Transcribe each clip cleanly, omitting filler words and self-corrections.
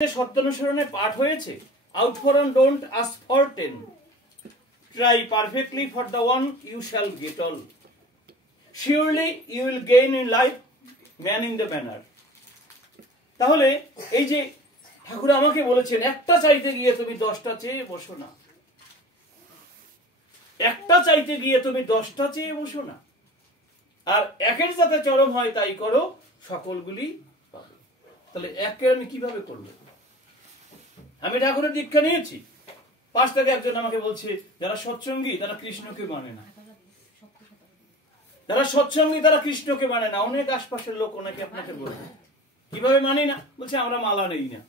সত্যানুসরণে পাঠ হয়েছে, out for on don't ask for 10, try perfectly for the one you shall get all, surely you will gain in life man in the manner. তাহলে এই যে ঠাকুর আমাকে বলেছেন একটা চাইতে গিয়ে তুমি 10টা চেয়ে বসো না, একটা চাইতে গিয়ে তুমি 10টা চেয়ে বসো না, আর একের যাতে চরম হয় তাই করো, সকলগুলি পাবে। তাহলে একে আমি কিভাবে করবো? আমি ঠাকুরের দীক্ষা নিয়েছি, 5 থেকে একজন আমাকে বলছে যারা সৎসঙ্গী তারা কৃষ্ণকে মানে না, যারা সৎসঙ্গী তারা কৃষ্ণকে মানে না। অনেক আশপাশের লোক ওনাকে আপনাকে বলবে কিভাবে মানি না, বলছে আমরা মালা নেই না,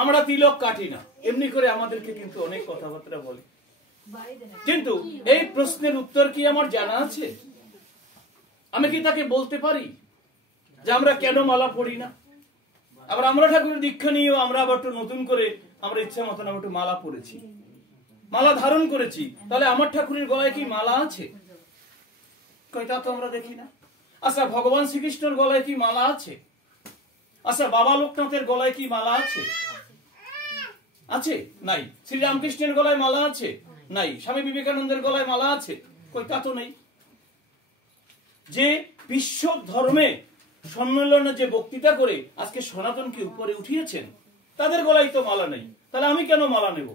আমরা তিলক কাটি না, এমনি করে আমাদেরকে কিন্তু অনেক কথাবার্তা বলে। কিন্তু এই প্রশ্নের উত্তর কি আমার জানা আছে? আমি কি তাকে বলতে পারি যে আমরা কেন মালা পড়ি না? আবার আমরা ঠাকুরের দীক্ষা নিয়েও আমরা আবার একটু নতুন করে আমরা ইচ্ছা মতন একটু মালা পড়েছি, মালা ধারণ করেছি, তাহলে আমার ঠাকুরের গলায় কি মালা আছে? তা তো আমরা দেখি না। আচ্ছা, ভগবান শ্রীকৃষ্ণের গলায় কি মালা আছে? আচ্ছা, বাবা লোকনাথের গলায় কি মালা আছে? আছে? নাই। শ্রীরামকৃষ্ণের গলায় মালা আছে? নাই। স্বামী বিবেকানন্দের গলায় মালা আছে? তা তো নেই। যে বিশ্ব ধর্মে সম্মেলনে যে বক্তৃতা করে আজকে সনাতনকে উপরে উঠিয়েছেন, তাদের গলায় তো মালা নেই, তাহলে আমি কেন মালা নেব?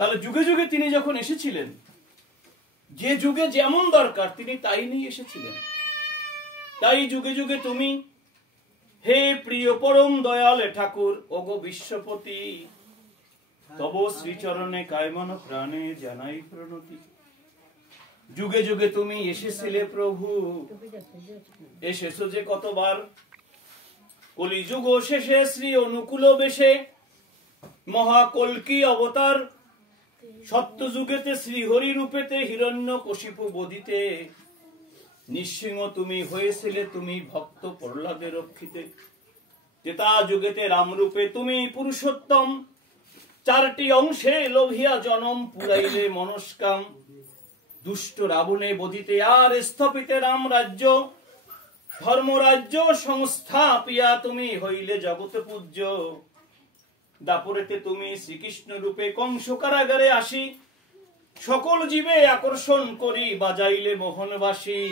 তাহলে যুগে যুগে তিনি যখন এসেছিলেন, যে যুগে যেমন দরকার তিনি তাই নিয়ে এসেছিলেন। তাই যুগে যুগে তুমি, হে প্রিয় পরম দয়াল ঠাকুর ওগো বিশ্বপতি, তব শ্রীচরণে কায়মন প্রাণে জানাই প্রণতি। যুগে যুগে তুমি এসেছিলে প্রভু, এসেছো যে কতবার, কলিযুগ শেষে শ্রী অনুকূল বেশে মহাকল্কি অবতার, সত্য যুগেতে শ্রীহরি রূপেতে হিরণ্য কশিপু বধিতে, নিঃসিংহ তুমি হয়েছিলে তুমি ভক্ত প্রহ্লাদের রক্ষিতে, ত্রেতা যুগেতে রামরূপে তুমি পুরুষোত্তম, 4টি অংশে লোভিয়া জনম পুরাইলে মনস্কাম, দুষ্ট রাবণে বধিতে আর স্থপিতে রাম রাজ্য, ধর্মরাজ্য সংস্থাপিয়া তুমি হইলে জগতে পূজ্য, দাপরেতে তুমি শ্রীকৃষ্ণ রূপে কংস কারাগারে আসি, সকল জীবে আকর্ষণ করি বাজাইলে মোহনবাসী,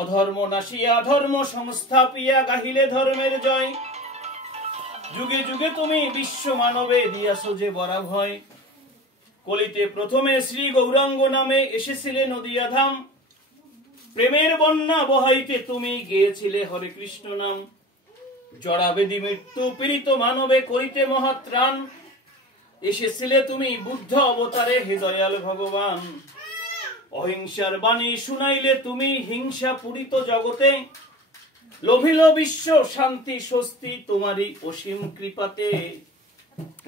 অধর্ম নাশিয়া ধর্ম সংস্থাপিয়া গাহিলে ধর্মের জয়, যুগে যুগে তুমি বিশ্ব মানবে দিয়াছো যে বরা ভয়, কলিতে প্রথমে শ্রী গৌরাঙ্গ নামে এসেছিলে নদিয়া ধাম, প্রেমের বন্যা বহাইতে তুমি গেয়েছিলে হরে কৃষ্ণ নাম, জড়াবেদি মৃত্যু পীড়িত মানবে করিতে মহাত্রাণ, এসেছিলে তুমি বুদ্ধ অবতারে হে দয়াল ভগবান, অহিংসার বাণী শুনাইলে তুমি হিংসা পূরিত জগতে, লোভিল বিশ্ব শান্তি স্বস্তি তোমারই অসীম কৃপাতে,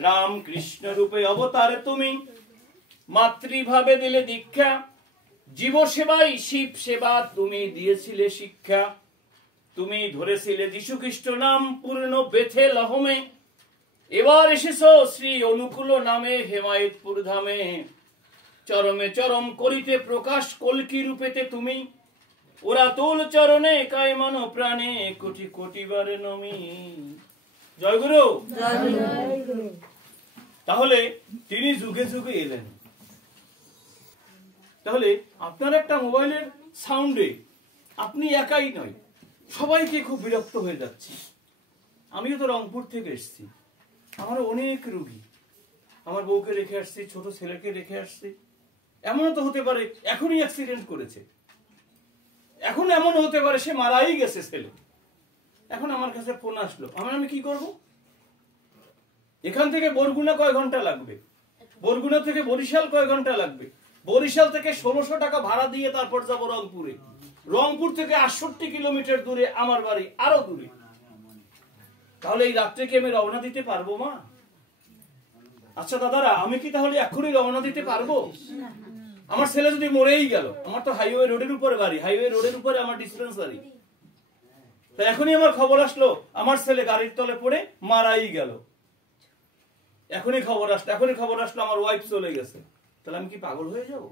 রাম কৃষ্ণ রূপে অবতারে তুমি মাতৃভাবে দিলে দীক্ষা, জীব সেবাই শিব সেবা তুমি দিয়েছিলে শিক্ষা, তুমি ধরেছিলে যীশু খ্রিস্ট নাম পূর্ণ বেথে লহমে, এবার এসেছো শ্রী অনুকূল নামে হেমায়তপুর ধামে, চরমে চরম করিতে প্রকাশ কল্কি রূপেতে তুমি, ওরা তোল চরণে কায়মন প্রাণে কোটি কোটিবারে নমি। জয় গুরু। তাহলে তিনি যুগে যুগে এলেন। তাহলে আপনার একটা মোবাইলের সাউন্ডে আপনি একাই নয়, সবাইকে খুব বিরক্ত হয়ে যাচ্ছে। আমিও তো রংপুর থেকে এসেছি, আমার অনেক রোগী, আমার বউকে রেখে আসছি, ছোট ছেলেকে রেখে আসছি। এমনও তো হতে পারে এখনই অ্যাক্সিডেন্ট করেছে, এখন এমন হতে পারে সে মারাই গেছে ছেলে। এখন আমার কাছে ফোন আসলো, আমি কি করব? এখান থেকে বরগুনা কয় ঘন্টা লাগবে, বরগুনা থেকে বরিশাল কয় ঘন্টা লাগবে, বরিশাল থেকে 1600 টাকা ভাড়া দিয়ে তারপর যাবো রংপুরে, রংপুর থেকে 68 কিলোমিটার দূরে আমার বাড়ি, আরো দূরে। তাহলে এই রাত্রে কি আমি রওনা দিতে পারবো মা? আচ্ছা দাদারা, আমি কি তাহলে এখনই রওনা দিতে পারবো? আমার ছেলে যদি মরেই গেল, আমার তো হাইওয়ে রোডের উপরে বাড়ি, হাইওয়ে রোডের উপরে আমার ডিসপেন্সারি, তো এখনই আমার খবর আসলো আমার ছেলে গাড়ির তলে পড়ে মারাই গেল, এখনই খবর আসলো আমার ওয়াইফ চলে গেছে, তাহলে আমি কি পাগল হয়ে যাব?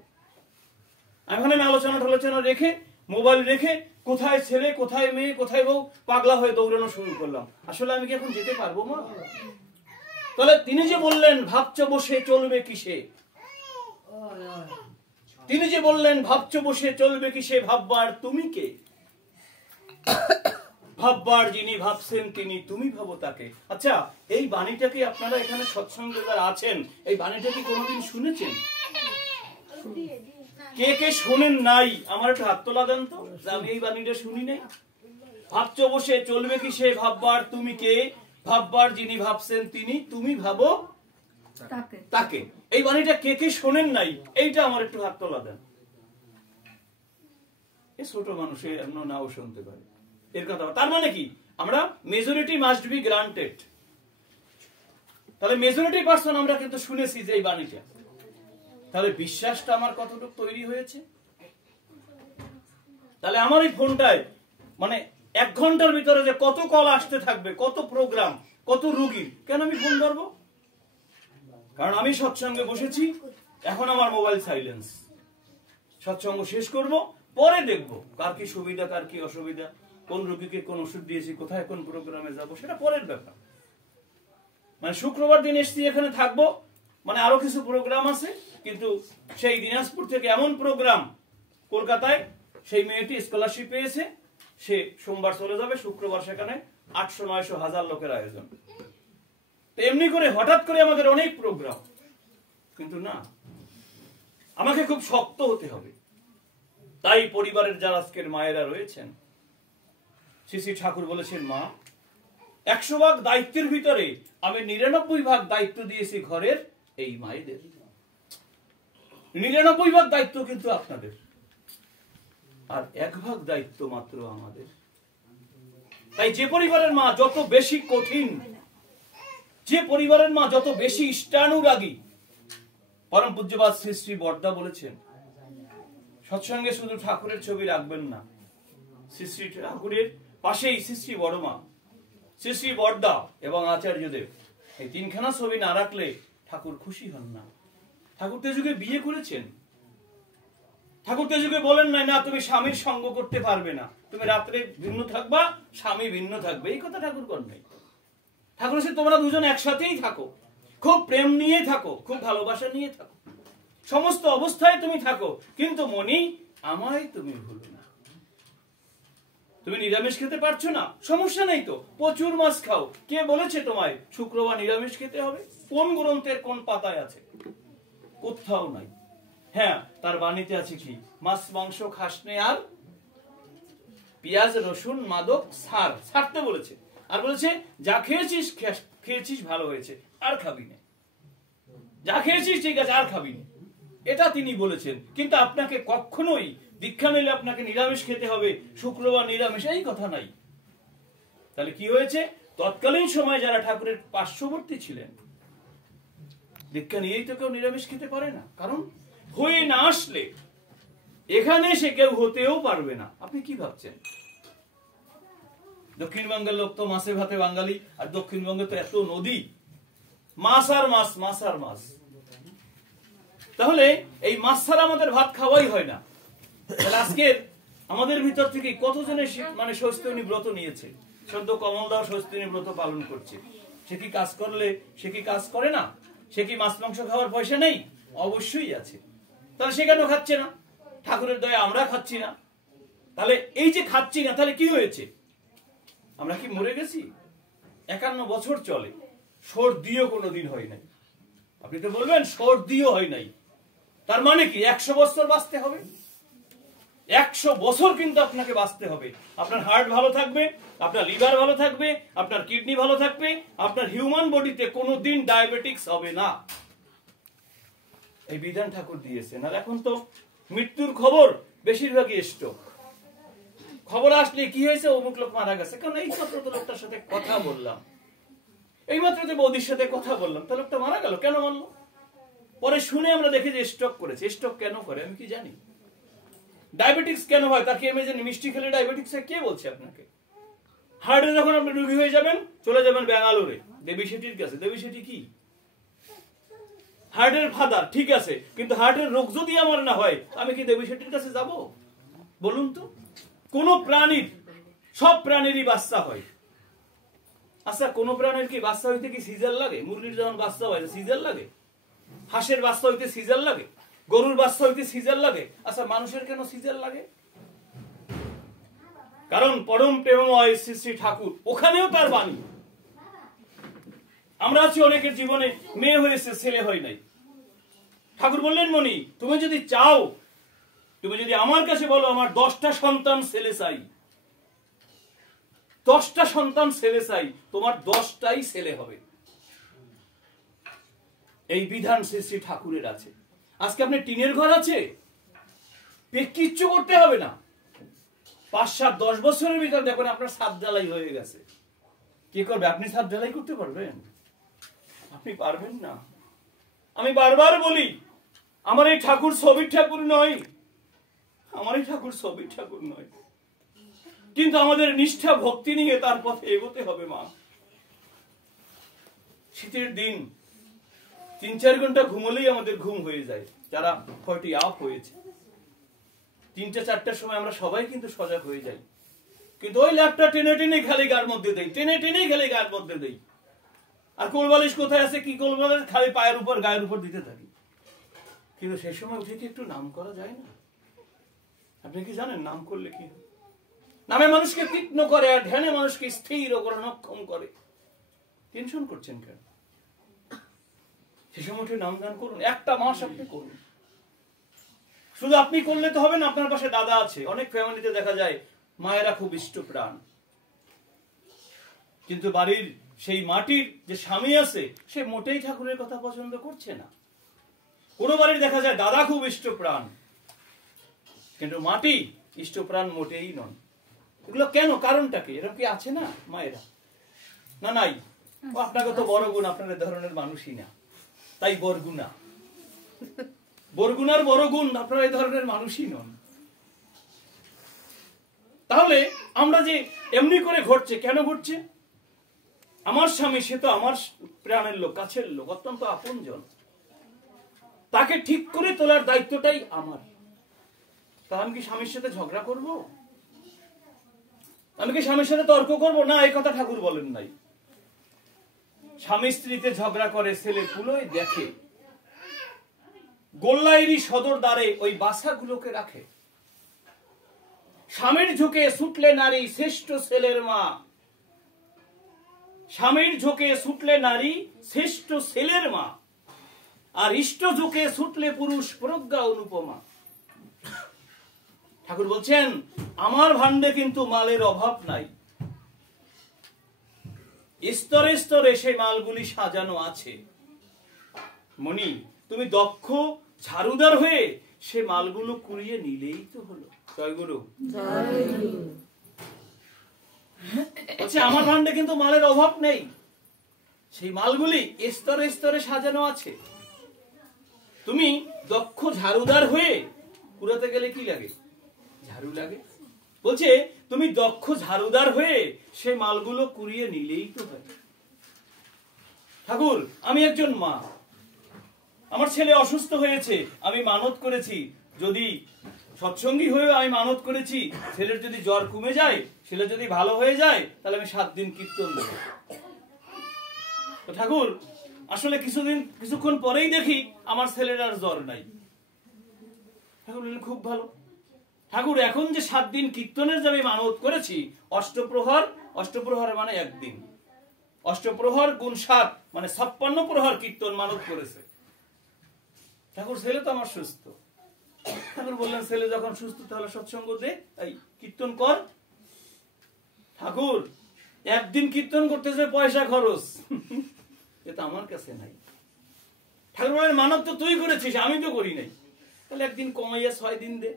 আমি আলোচনা রেখে মোবাইল রেখে কোথায় ছেলে, কোথায় মেয়ে, কোথায় বউ, পাগলা হয়ে দৌড়ানো শুরু করলাম। আসলে আমি কি এখন যেতে পারবো মা? তাহলে তিনি যে বললেন ভাবছো বসে চলবে কিসে, তিনি যে বললেন ভাবছো বসে চলবে কিসে, ভাববার তুমি কে? ভাববার যিনি ভাবছেন তিনি, তুমি ভাবো তাকে। আচ্ছা, এই বাণীটাকে আপনারা এখানে সৎসঙ্গে যারা আছেন, এই বাণীটা কি কোনোদিন শুনেছেন? কে কে শোনেন নাই? আমার একটু হাত তোলা দেন তো, আমি এই বাণীটা শুনি নাই। ভাবছো বসে চলবে কিসে, ভাববার তুমি কে, ভাববার যিনি ভাবছেন তিনি, তুমি ভাবো তাকে। এই বাণীটা কে কে শোনেন নাই? এইটা আমার একটু হাত তোলা দেন। এই ছোট মানুষে এমন নাও শুনতে পারে এর কথা। তার মানে কি, আমরা মেজরিটি মাস্ট বি গ্রান্টেড। তাহলে মেজরিটি পার্সন আমরা কিন্তু শুনেছি যে এই বাণীটা। তাহলে বিশ্বাসটা আমার কতটুকু তৈরি হয়েছে? তাহলে আমার এই ফোনটায় মানে 1 ঘন্টার ভিতরে যে কত কল আসতে থাকবে, কত প্রোগ্রাম, কত রুগী, কেন আমি ফোন ধরবো? কারণ আমি সৎসঙ্গে বসেছি, এখন আমার মোবাইল সাইলেন্স। সৎসঙ্গ শেষ করব, পরে দেখবো কার কি সুবিধা, কার কি অসুবিধা, কোন রোগীকে কোন ওষুধ দিয়েছি, কোথায় কোন প্রোগ্রামে যাবো, সেটা পরের ব্যাপার। মানে শুক্রবার দিন এসছি, এখানে থাকবো, মানে আরো কিছু প্রোগ্রাম আছে, কিন্তু সেই দিনাজপুর থেকে এমন প্রোগ্রাম কলকাতায়, সেই মেয়েটি স্কলারশিপ পেয়েছে, সে সোমবার চলে যাবে, শুক্রবার সেখানে 800, 900, 1000 লোকের আয়োজন। তো এমনি করে হঠাৎ করে আমাদের অনেক প্রোগ্রাম, কিন্তু না, আমাকে খুব শক্ত হতে হবে। তাই পরিবারের যারা আজকের মায়েরা রয়েছেন, শ্রী শ্রী ঠাকুর বলেছেন, মা 100 ভাগ দায়িত্বের ভিতরে আমি 99 ভাগ দায়িত্ব দিয়েছি ঘরের এই মায়েদের। 99 ভাগ দায়িত্ব কিন্তু আপনাদের, আর 1 ভাগ দায়িত্ব মাত্র আমাদের। তাই যে পরিবারের মা যত বেশি কঠিন, যে পরিবারের মা যত বেশি ইষ্টানুরাগী, পরম পূজ্যপাদ শ্রী শ্রী বড়দা বলেছেন, সৎসঙ্গে শুধু ঠাকুরের ছবি রাখবেন না, শ্রী শ্রী ঠাকুরের পাশেই শ্রী শ্রী বড়মা, শ্রী শ্রী বড়দা এবং আচার্যদেব, এই 3খানা ছবি না রাখলে ঠাকুর খুশি হন না। ঠাকুর তেজুকে বিয়ে করেছেন, ঠাকুর তেজুকে বলেন নাই না তুমি স্বামীর সঙ্গ করতে পারবে না, তুমি রাত্রে ভিন্ন থাকবা, স্বামী ভিন্ন থাকবে, এই কথা ঠাকুর করেন নাই। ঠাকুর সে তোমরা দুজন একসাথেই থাকো, খুব প্রেম নিয়ে থাকো, খুব ভালোবাসা নিয়ে থাকো, সমস্ত অবস্থায় তুমি থাকো, কিন্তু মনি আমায় তুমি ভুলো না। তুমি নিরামিষ খেতে পারছো না, সমস্যা নেই তো, প্রচুর মাছ খাও। কে বলেছে তোমায় শুক্রবার নিরামিষ খেতে হবে? কোন গ্রন্থের কোন পাতায় আছে? কোথাও নাই। হ্যাঁ, তার বাণীতে আছে কি, মাছ মাংস খাসনে, আর পেঁয়াজ রসুন মাদক ছাড়তে বলেছে। আর বলেছে যা খেয়েছিস খেয়েছিস ভালো হয়েছে, আর খাবি না। যা খেয়েছিস ঠিক আছে, আর খাবি না, এটা তিনি বলেছেন। কিন্তু আপনাকে কখনোই দীক্ষা নিলে আপনাকে নিরামিষ খেতে হবে, শুক্রবার নিরামিষ, এই কথা নাই। তাহলে কি হয়েছে, তৎকালীন সময় যারা ঠাকুরের পার্শ্ববর্তী ছিলেন, দীক্ষা নিয়েই তো কেউ নিরামিষ খেতে পারে না, কারণ হয়ে না আসলে এখানে সে কেউ হতেও পারবে না। আপনি কি ভাবছেন? দক্ষিণবঙ্গের লোক তো মাছে ভাতে বাঙালি, আর দক্ষিণবঙ্গে তো এত নদী, মাছ আর মাছ, মাছ আর মাছ। তাহলে এই মাছ ছাড়া আমাদের ভাত খাওয়াই হয় না। তাহলে আজকে আমাদের ভিতর থেকে কতজনের মানে স্বস্তিনী ব্রত নিয়েছে? সদ্য কমলদাও স্বস্তিনী ব্রত পালন করছে। সে কি কাজ করলে, সে কি কাজ করে না? সে কি মাছ মাংস খাওয়ার পয়সা নেই? অবশ্যই আছে। তাহলে সে কেন খাচ্ছে না? ঠাকুরের দয়া আমরা খাচ্ছি না। তাহলে এই যে খাচ্ছি না, তাহলে কি হয়েছে? আমরা কি মরে গেছি? 51 বছর চলে, সর্দিও কোনোদিন হয় নাই। আপনি তো বলবেন সর্দিও হয় নাই, তার মানে কি 100 বছর বাঁচতে হবে? 100 বছর কিন্তু আপনাকে বাঁচতে হবে। আপনার হার্ট ভালো থাকবে, আপনার লিভার ভালো থাকবে, আপনার কিডনি ভালো থাকবে, আপনার হিউম্যান বডিতে কোনোদিন ডায়াবেটিক্স হবে না। এই বিধান ঠাকুর দিয়েছেন। আর এখন তো মৃত্যুর খবর বেশিরভাগই স্ট্রোক। খবর আসলে কি হয়েছে, অমুক লোক মারা গেছে, কারণ এই মাত্র তো লোকটার সাথে কথা বললাম, এই মাত্র তো বৌদির সাথে কথা বললাম, তো লোকটা মারা গেল, কেন মারলো? পরে শুনে আমরা দেখি যে স্ট্রোক করেছে। স্ট্রোক কেন করে আমি কি জানি? ডায়াবেটিক্স কেন হয়? তাকে আমি জানি মিষ্টি খেলে ডায়াবেটিক্স কে বলছে আপনাকে? হার্টে যখন আপনি রোগী হয়ে যাবেন, চলে যাবেন ব্যাঙ্গালোরে দেবী শেঠির কাছে। দেবী শেঠি কি? হার্টের ফাদার, ঠিক আছে, কিন্তু হার্টের রোগ যদি আমার না হয়, আমি কি দেবী শেঠির কাছে যাব? বলুন তো। কোন প্রাণীর, সব প্রাণীরই বাচ্চা হয়। আচ্ছা, কোন প্রাণীর কি বাচ্চা হইতে কি সিজার লাগে? মুরগির যখন বাচ্চা হয় সিজার লাগে? হাঁসের বাচ্চা হইতে সিজার লাগে? গরুর বাচ্চা হইতে সিজার লাগে? আচ্ছা, মানুষের কেন সিজার লাগে? কারণ পরম প্রেমময় শ্রী শ্রী ঠাকুর, ওখানেও তার বাণী। আমরা আছি অনেকের জীবনে মেয়ে হয়েছে, ছেলে হয় নাই। ঠাকুর বললেন, মনি তুমি যদি চাও, তুমি যদি আমার কাছে বলো আমার 10টা সন্তান ছেলে চাই, 10টা সন্তান ছেলে চাই, তোমার 10টাই ছেলে হবে। এই বিধান শ্রী শ্রী ঠাকুরের আছে। আজকে আপনি টিনের ঘর আছে, কিচ্ছু করতে হবে না, 5-7-10 বছরের ভিতর দেখুন আপনার ছাদ ঢালাই হয়ে গেছে। কি করবে? আপনি ছাদ ঢালাই করতে পারবেন? আপনি পারবেন না। আমি বারবার বলি, আমার এই ঠাকুর ছবির ঠাকুর নয়, আমার এই ঠাকুর ছবির ঠাকুর নয়, কিন্তু আমাদের নিষ্ঠা ভক্তি নিয়ে তার পথে এগোতে হবে। মা, শীতের দিন 3-4 ঘন্টা ঘুমলেই আমাদের ঘুম হয়ে যায়, যারা 40 আপ হয়েছে। 3টা-4টার সময় আমরা সবাই কিন্তু সজাগ হয়ে যাই, কিন্তু ওই ল্যাপটা টেনে টেনে খালি গার মধ্যে দেই, টেনে টেনে খালি গার মধ্যে দেই। আর কোলবালিশ কোথায় আছে, কি কোলবালিশ খালি পায়ের উপর গায়ের উপর দিতে থাকি। কিন্তু সেই সময় উঠে কি একটু নাম করা যায় না? আপনি কি জানেন নাম করলে কি? নামে মানুষকে তীক্ষ্ণ করে, আর ধ্যানে মানুষকে স্থির ও অক্ষম করে। টেনশন করছেন কেন? সেই সময় উঠে নাম দান করুন, 1টা মাস আপনি করুন। শুধু আপনি করলে তো হবে না, আপনার পাশে দাদা আছে। অনেক ফ্যামিলিতে দেখা যায় মায়েরা খুব ইষ্ট প্রাণ, কিন্তু বাড়ির সেই মাটির যে স্বামী আছে সে মোটেই ঠাকুরের কথা পছন্দ করছে না। কোন বাড়ির দেখা যায় দাদা খুব ইষ্ট প্রাণ, কিন্তু মাটি ইষ্ট প্রাণ মোটেই নন। এগুলো কেন? কারণটা কি? এরকম কি আছে না মায়েরা? না নাই, আপনাকে তো বড় গুণ, আপনার ধরনের মানুষই না, তাই বরগুনা। বরগুনার বড় গুণ, আপনারা এই ধরনের মানুষই নন। তাহলে আমরা যে এমনি করে ঘটছে, কেন ঘটছে? আমার স্বামী, সে তো আমার প্রাণের লোক, কাছের লোক, অত্যন্ত আপনজন। তাকে ঠিক করে তোলার দায়িত্বটাই আমার। তা আমি কি স্বামীর সাথে ঝগড়া করব? আমি কি স্বামীর সাথে তর্ক করব? না, এই কথা ঠাকুর বলেন নাই। স্বামী স্ত্রীতে ঝগড়া করে, ছেলে পুলোয় দেখে, গোল্লাইরি সদর দ্বারে ওই বাসাগুলোকে রাখে। স্বামীর ঝুঁকে ছুটলে নারী শ্রেষ্ঠ ছেলের মা, স্বামীর ঝুঁকে ছুটলে নারী শ্রেষ্ঠ ছেলের মা, আর ইষ্ট ঝুঁকে ছুটলে পুরুষ প্রজ্ঞা অনুপমা। ঠাকুর বলছেন, আমার ভান্ডে কিন্তু মালের অভাব নাই, স্তরে স্তরে সেই মালগুলি সাজানো আছে। মনি, তুমি দক্ষ ঝাড়ুদার হয়ে সে মালগুলো কুড়িয়ে নিলেই তো হলো। জয় গুরু। বলছে আমার ভান্ডে কিন্তু মালের অভাব নেই, সেই মালগুলি স্তরে স্তরে সাজানো আছে। তুমি দক্ষ ঝাড়ুদার হয়ে কুড়াতে গেলে কি লাগে? ঝাড়ু লাগে। বলছে তুমি দক্ষ ঝাড়ুদার হয়ে সে মালগুলো কুড়িয়ে নিলেই তো হয়। ঠাকুর, আমি একজন মা, আমার ছেলে অসুস্থ হয়েছে, আমি মানত করেছি, যদি সৎসঙ্গী হয়ে আমি মানত করেছি, ছেলের যদি জ্বর কমে যায়, ছেলে যদি ভালো হয়ে যায়, তাহলে আমি 7 দিন কীর্তন দেব। তো ঠাকুর, আসলে কিছুক্ষণ পরেই দেখি আমার ছেলের আর জ্বর নাই। ঠাকুর বললেন, খুব ভালো। ঠাকুর, এখন যে 7 দিন কীর্তনের যে আমি মানত করেছি, অষ্টপ্রহর, অষ্টপ্রহর মানে 1 দিন, অষ্টপ্রহর গুণ 7 মানে 56 প্রহর কীর্তন মানত করেছে। ঠাকুর, ছেলে তো আমার সুস্থ। ঠাকুর বললেন, ছেলে যখন সুস্থ তাহলে সৎসঙ্গ দে, এই কীর্তন কর। ঠাকুর, 1 দিন কীর্তন করতেছে পয়সা খরচ, এটা আমার কাছে নাই। ঠাকুর বলেন, মানব তো তুই করেছিস, আমি তো করি নাই, তাহলে 1 দিন কমাইয়া 6 দিন দে।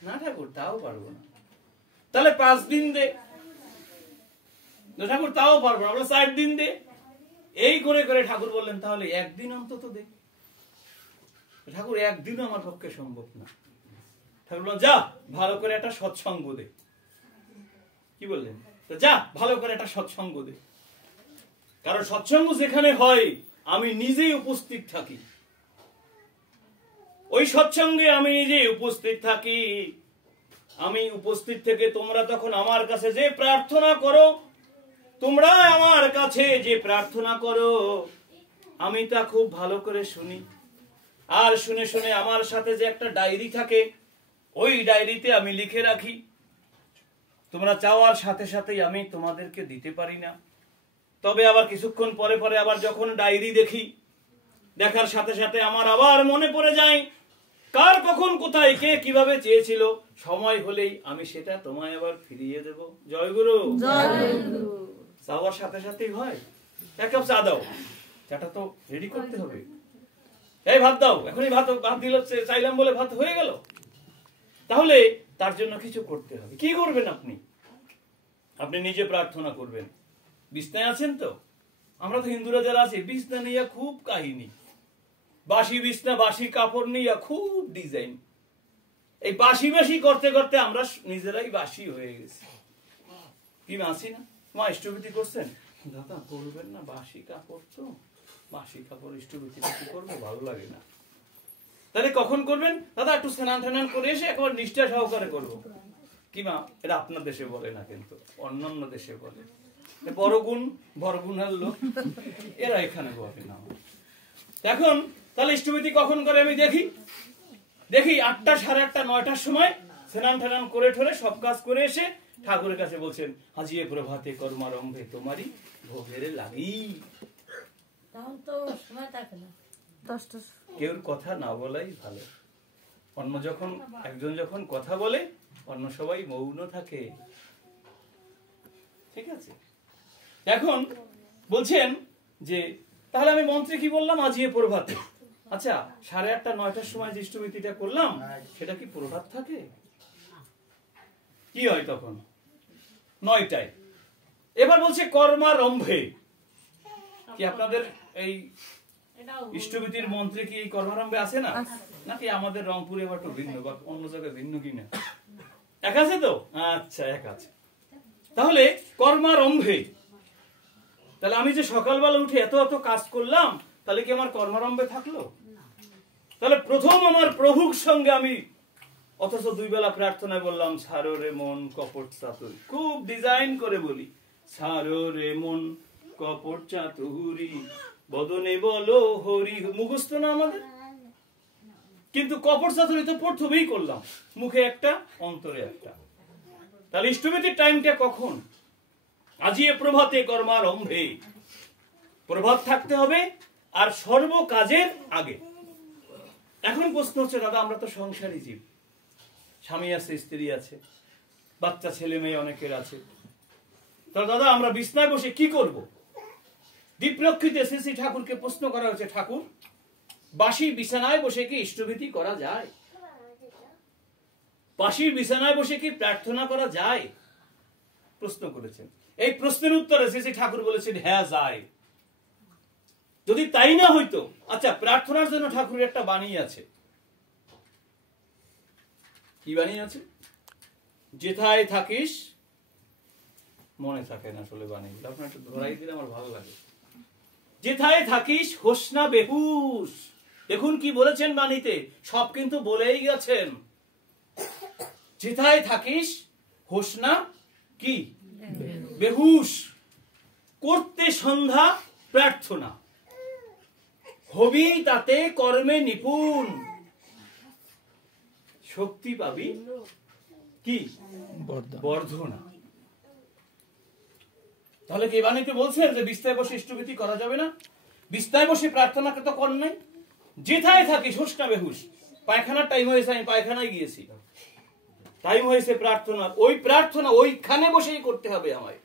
না ঠাকুর, তাও পারবো না। তাহলে 5 দিন দে। ঠাকুর, তাও পারবো না, 4 দিন দে। এই করে করে ঠাকুর বললেন, তাহলে 1 দিন অন্তত দে। ঠাকুর, 1 দিনও আমার পক্ষে সম্ভব না। ঠাকুর বললেন, যা ভালো করে একটা সৎসঙ্গ দে। কি বললেন? যা ভালো করে একটা সৎসঙ্গ দে। কারণ সৎসঙ্গ যেখানে হয় আমি নিজেই উপস্থিত থাকি, ওই সৎসঙ্গে আমি নিজেই উপস্থিত থাকি। আমি উপস্থিত থেকে তোমরা তখন আমার কাছে যে প্রার্থনা করো, তোমরা আমার কাছে যে প্রার্থনা করো, আমি তা খুব ভালো করে শুনি। আর শুনে শুনে আমার সাথে যে একটা ডায়েরি থাকে, ওই ডায়েরিতে আমি লিখে রাখি। তোমরা চাওয়ার সাথে সাথেই আমি তোমাদেরকে দিতে পারি না। তবে আবার কিছুক্ষণ পরে পরে আবার যখন ডায়েরি দেখি, দেখার সাথে সাথে আমার আবার মনে পড়ে যায় কার কখন কোথায় কে কিভাবে চেয়েছিল। সময় হলেই আমি সেটা তোমায় আবার ফিরিয়ে দেব। জয় গুরু। চাওয়ার সাথে সাথেই হয়। এক কাপ চা দাও, চাটা তো রেডি করতে হবে। এই ভাত দাও, এখনই ভাত দিল, চাইলাম বলে ভাত হয়ে গেল। তাহলে তার জন্য কিছু করতে হবে। কি করবেন আপনি? আপনি নিজে প্রার্থনা করবেন। বিছনায় আছেন তো? আমরা তো হিন্দুরা যারা আছি, বিছনা নিয়ে খুব কাহিনী। বাসি বিছনা, বাসি কাপড় নিয়ে খুব ডিজাইন। এই বাসি বাসি করতে করতে আমরা নিজেরাই বাসি হয়ে গেছি। কি আছি না? মা ইষ্টভীতি করছেন? দাদা করবেন না, বাসি কাপড় তো, বাসি কাপড় ইষ্টভীতি করবে, ভালো লাগে না। তাহলে কখন করবেন? দাদা একটু স্নান টান করে এসে একবার নিষ্ঠা সহকারে করবো। কি মা, এটা আপনার দেশে বলে না, কিন্তু অন্যান্য দেশে বলে। বরগুনার লোক এরা এখানে বলে না। এখন তাহলে ইষ্টভীতি কখন করে আমি দেখি 8টা, 8:30, 9টার সময় স্নান টান করে ঠরে সব কাজ করে এসে ঠাকুরের কাছে বলছেন, হাজিয়ে প্রভাতে কর্মারম্ভে তোমারই ভোগের লাগি। তখন তো সময় থাকে না। কেউ কথা না বলাই ভালো। একজন যখন কথা বলে, অন্য সবাই মৌন থাকে। ঠিক আছে? এখন বলছেন যে তাহলে আমি মন্ত্রে কি বললাম? আজিয়ে প্রভাতে। আচ্ছা, 8:30, 9টার সময় যে ইষ্টভীতিটা করলাম, সেটা কি প্রভাত থাকে? কি হয় তখন? 9টায়। এবার বলছে কর্মারম্ভে। কি আপনাদের এই ইষ্টভীতির মন্ত্রে কি এই কর্মারম্ভে আছে না? নাকি আমাদের রংপুরে এবার একটু ভিন্ন, বা অন্য জায়গায় ভিন্ন কিনা? এক আছে তো? আচ্ছা, এক আছে। তাহলে কর্মারম্ভে, তাহলে আমি যে সকালবেলা উঠে এত এত কাজ করলাম, তাহলে কি আমার কর্মারম্ভে থাকলো? তাহলে প্রথম আমার প্রভুর সঙ্গে আমি, অথচ 2 বেলা প্রার্থনায় বললাম, ছাড়ো রে মন কপট চাতুরি। খুব ডিজাইন করে বলি, ছাড়ো রে মন কপট চাতুরি, বদনে বলো হরি। মুখস্থ না আমাদের, কিন্তু কপট চাতুরি তো প্রথমেই করলাম, মুখে একটা, অন্তরে একটা। তাহলে ইষ্টভীতির টাইমটা কখন? আজিয়ে প্রভাতে কর্মারম্ভে। প্রভাত থাকতে হবে, আর সর্ব কাজের আগে। এখন প্রশ্ন হচ্ছে, দাদা আমরা তো সংসারী জীব, স্বামী আছে, স্ত্রী আছে, বাচ্চা ছেলে মেয়ে অনেকের আছে। তো দাদা আমরা বিছনায় বসে কি করব? দীপরক্ষিতে শ্রী ঠাকুরকে প্রশ্ন করা হয়েছে, ঠাকুর বাসি বিছানায় বসে কি ইষ্টভীতি করা যায়? বাসির বিছানায় বসে কি প্রার্থনা করা যায়? প্রশ্ন করেছেন। এই প্রশ্নের উত্তরে শ্রী ঠাকুর বলেছেন, হ্যাঁ যায়। যদি তাই না হইতো, আচ্ছা প্রার্থনার জন্য ঠাকুরের একটা বাণী আছে। কি বাণী আছে? যেথায় থাকিস, মনে থাকে না আসলে বাণী, আপনার একটু ধরাই দিলে আমার ভালো লাগে। যেথায় থাকিস হোস না বেহুশ। দেখুন কি বলেছেন বাণীতে, সব কিন্তু বলেই গেছেন। যেথায় থাকিস হোস না কি বেহুশ। করতে সন্ধ্যা প্রার্থনা, হবি তাতে কর্মে নিপুণ। শক্তি পাবি কি বর্ধনা। তাহলে কি বাণীতে বলছেন যে বিছনায় বসে ইষ্টভীতি করা যাবে না? বিছনায় বসে প্রার্থনা তো কর নাই। যেথায় থাকিস হোস না বেহুশ। পায়খানার টাইম হয়েছে, আমি পায়খানায় গিয়েছি, টাইম হয়েছে প্রার্থনা, ওই প্রার্থনা ওইখানে বসেই করতে হবে আমায়।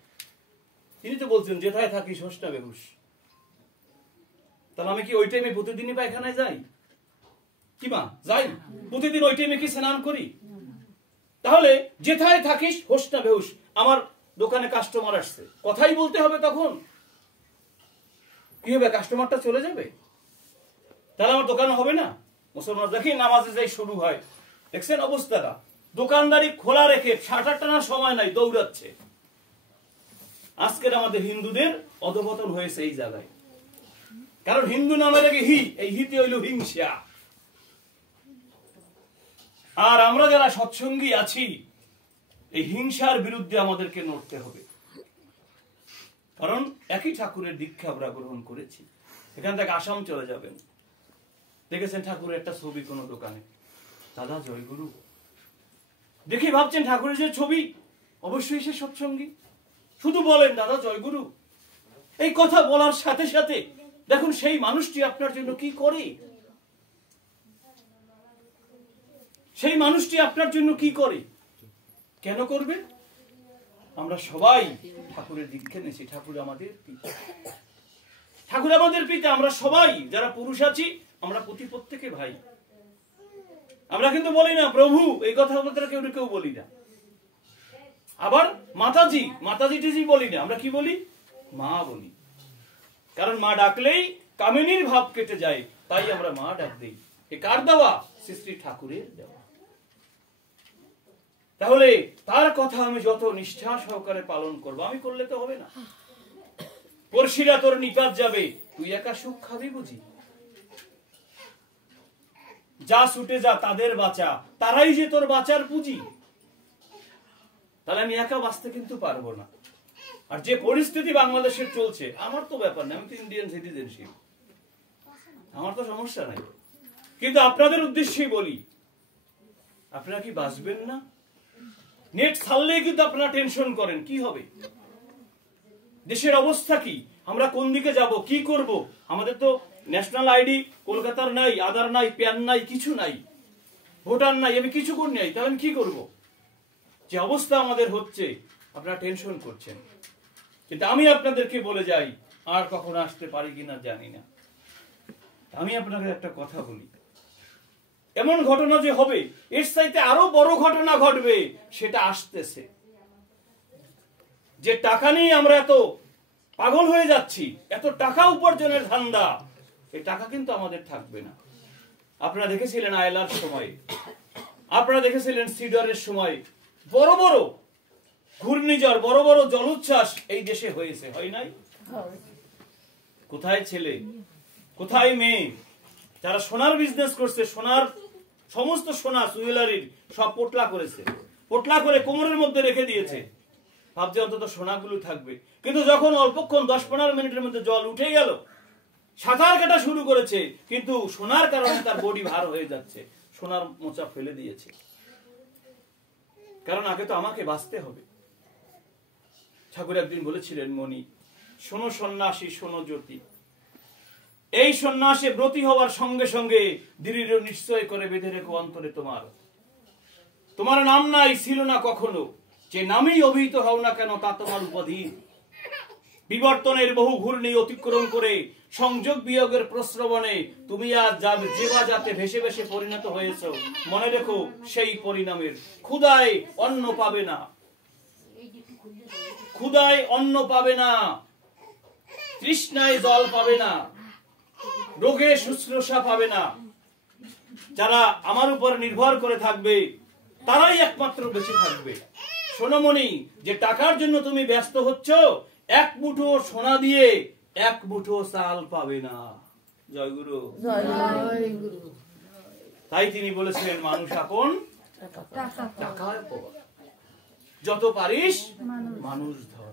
তিনি তো বলছেন যেথায় থাকিস হোস না বেহুশ। তাহলে আমি কি ওই টাইমে প্রতিদিনই পায়খানায় যাই? কি মা, যাই? প্রতিদিন ওই টাইমে কি স্নান করি? তাহলে যেথায় থাকিস হোস না বেহুশ। আমার দোকানে কাস্টমার আসছে, কথাই বলতে হবে। তখন কি হবে? কাস্টমারটা চলে যাবে, তাহলে আমার দোকান হবে না। মুসলমান দেখি নামাজে যাই শুরু হয়, দেখছেন অবস্থাটা, দোকানদারি খোলা রেখে 7-8 টানার সময় নাই, দৌড়াচ্ছে। আজকের আমাদের হিন্দুদের অধপতন হয়েছে এই জায়গায়। কারণ হিন্দু নামে রেখে এই হিতে হইল হিংসা। আর আমরা যারা সৎসঙ্গী আছি, এই হিংসার বিরুদ্ধে আমাদেরকে লড়তে হবে, কারণ একই ঠাকুরের দীক্ষা আমরা গ্রহণ করেছি। এখান থেকে আসাম চলে যাবেন, দেখেছেন ঠাকুরের একটা ছবি কোনো দোকানে, দাদা জয়গুরু, দেখে ভাবছেন ঠাকুরের যে ছবি, অবশ্যই সে সৎসঙ্গী। শুধু বলেন দাদা জয়গুরু, এই কথা বলার সাথে সাথে দেখুন সেই মানুষটি আপনার জন্য কি করে, সেই মানুষটি আপনার জন্য কি করে, কেন করবে? আমরা সবাই ঠাকুরের দীক্ষা নিয়েছি, ঠাকুর আমাদের পিতা, ঠাকুর আমাদের পিতা। আমরা সবাই যারা পুরুষ আছি আমরা প্রত্যেকে ভাই। আমরা কিন্তু বলি না প্রভু, এই কথা কেউ বলি না। আবার মাতাজি টিজি বলি না, আমরা কি বলি? মা বলি। কারণ মা ডাকলেই কামিনীর ভাব কেটে যায়, তাই আমরা মা ডাক দিই। এ কার দেওয়া? শ্রী ঠাকুরের দেওয়া। তাহলে তার কথা আমি যত নিষ্ঠা সহকারে পালন করবো, আমি করলে তো হবে না। পড়শিরা তোর নিপাত যাবে, তুই একা সুখ খাবি বুঝি? যা ছুটে যা তাদের বাঁচা, তারাই যে তোর বাঁচার পুঁজি। তাহলে আমি একা বাঁচতে কিন্তু পারবো না। আর যে পরিস্থিতি বাংলাদেশের চলছে, আমার তো ব্যাপার না, আমি তো ইন্ডিয়ান সিটিজেনশিপ, আমার তো সমস্যা নাই। কিন্তু আপনাদের উদ্দেশ্যেই বলি, আপনারা কি বাঁচবেন না? নেট ছাড়লে কিন্তু আপনারা টেনশন করেন কি হবে, দেশের অবস্থা কি, আমরা কোন দিকে যাব, কি করব। আমাদের তো ন্যাশনাল আইডি কলকাতার নাই, আধার নাই, প্যান নাই, কিছু নাই, ভোটার নাই, আমি কিছু করি নাই, তাহলে আমি কি করব? যে অবস্থা আমাদের হচ্ছে, আপনারা টেনশন করছেন। কিন্তু আমি আপনাদেরকে বলে যাই, আর কখনো আসতে পারি কিনা জানি না, আমি আপনাদের একটা কথা বলি, এমন ঘটনা যে হবে, এর চাইতে আরো বড় ঘটনা ঘটবে, সেটা আসতেছে। যে টাকা নিয়ে আমরা এত পাগল হয়ে যাচ্ছি, এত টাকা উপার্জনের ধান্দা, এই টাকা কিন্তু আমাদের থাকবে না। আপনারা দেখেছিলেন আয়লার সময়, আপনারা দেখেছিলেন সিডরের সময়, বড় বড় ঘূর্ণিঝড়, বড় বড় জলোচ্ছ্বাস এই দেশে হয়েছে, হয় নাই? কোথায় ছেলে, কোথায় মেয়ে, যারা সোনার বিজনেস করছে, সোনার সমস্ত সোনা জুয়েলারির সব পোটলা করেছে, পোটলা করে কোমরের মধ্যে রেখে দিয়েছে, ভাবছে অন্তত সোনাগুলো থাকবে। কিন্তু যখন অল্পক্ষণ 10-15 মিনিটের মধ্যে জল উঠে গেল, সাঁতার কাটা শুরু করেছে, কিন্তু সোনার কারণে তার বডি ভার হয়ে যাচ্ছে, সোনার মোচা ফেলে দিয়েছে। কারণ আগে তো আমাকে বাঁচতে হবে। ঠাকুর একদিন বলেছিলেন, মণি শোনো সন্ন্যাসী, শোনো জ্যোতি, এই সন্ন্যাসে ব্রতী হওয়ার সঙ্গে সঙ্গে দৃঢ় নিশ্চয় করে বেঁধে রেখো অন্তরে তোমার নাম নাই, ছিল না কখনো, যে নামেই অভিহিত হও না কেন তা তোমার উপাধি। বিবর্তনের বহু ঘূর্ণি অতিক্রম করে সংযোগ বিয়োগের প্রশ্রবণে তুমি আজ যেবা যাতে ভেসে ভেসে পরিণত হয়েছ, মনে রেখো সেই পরিণামের ক্ষুধায় অন্ন পাবে না, ক্ষুধায় অন্ন পাবে না, তৃষ্ণায় জল পাবে না, রোগে শুশ্রূষা পাবে না। যারা আমার উপর নির্ভর করে থাকবে তারাই একমাত্র বেঁচে থাকবে। সোনামণি, যে টাকার জন্য তুমি ব্যস্ত হচ্ছ, এক মুঠো সোনা দিয়ে এক মুঠো চাল পাবে না। জয়গুরু। তাই তিনি বলেছিলেন, মানুষ আপন টাকায় পাওয়া, যত পারিস মানুষ ধর।